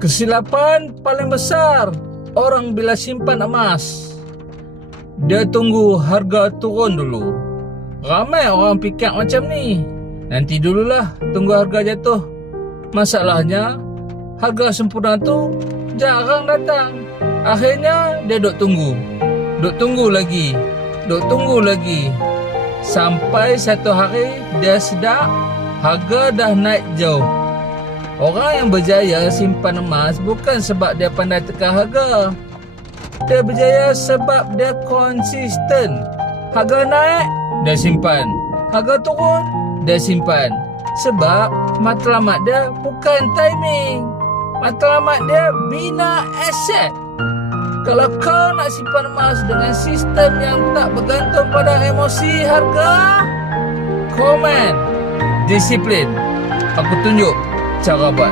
Kesilapan paling besar orang bila simpan emas, dia tunggu harga turun dulu. Ramai orang fikir macam ni, nanti dululah tunggu harga jatuh. Masalahnya harga sempurna tu jarang datang. Akhirnya dia duk tunggu lagi. Sampai satu hari dia sedar harga dah naik jauh. Orang yang berjaya simpan emas bukan sebab dia pandai tekan harga. Dia berjaya sebab dia konsisten. Harga naik, dia simpan. Harga turun, dia simpan. Sebab matlamat dia bukan timing. Matlamat dia bina aset. Kalau kau nak simpan emas dengan sistem yang tak bergantung pada emosi harga, komen, disiplin. Aku tunjuk cara buat.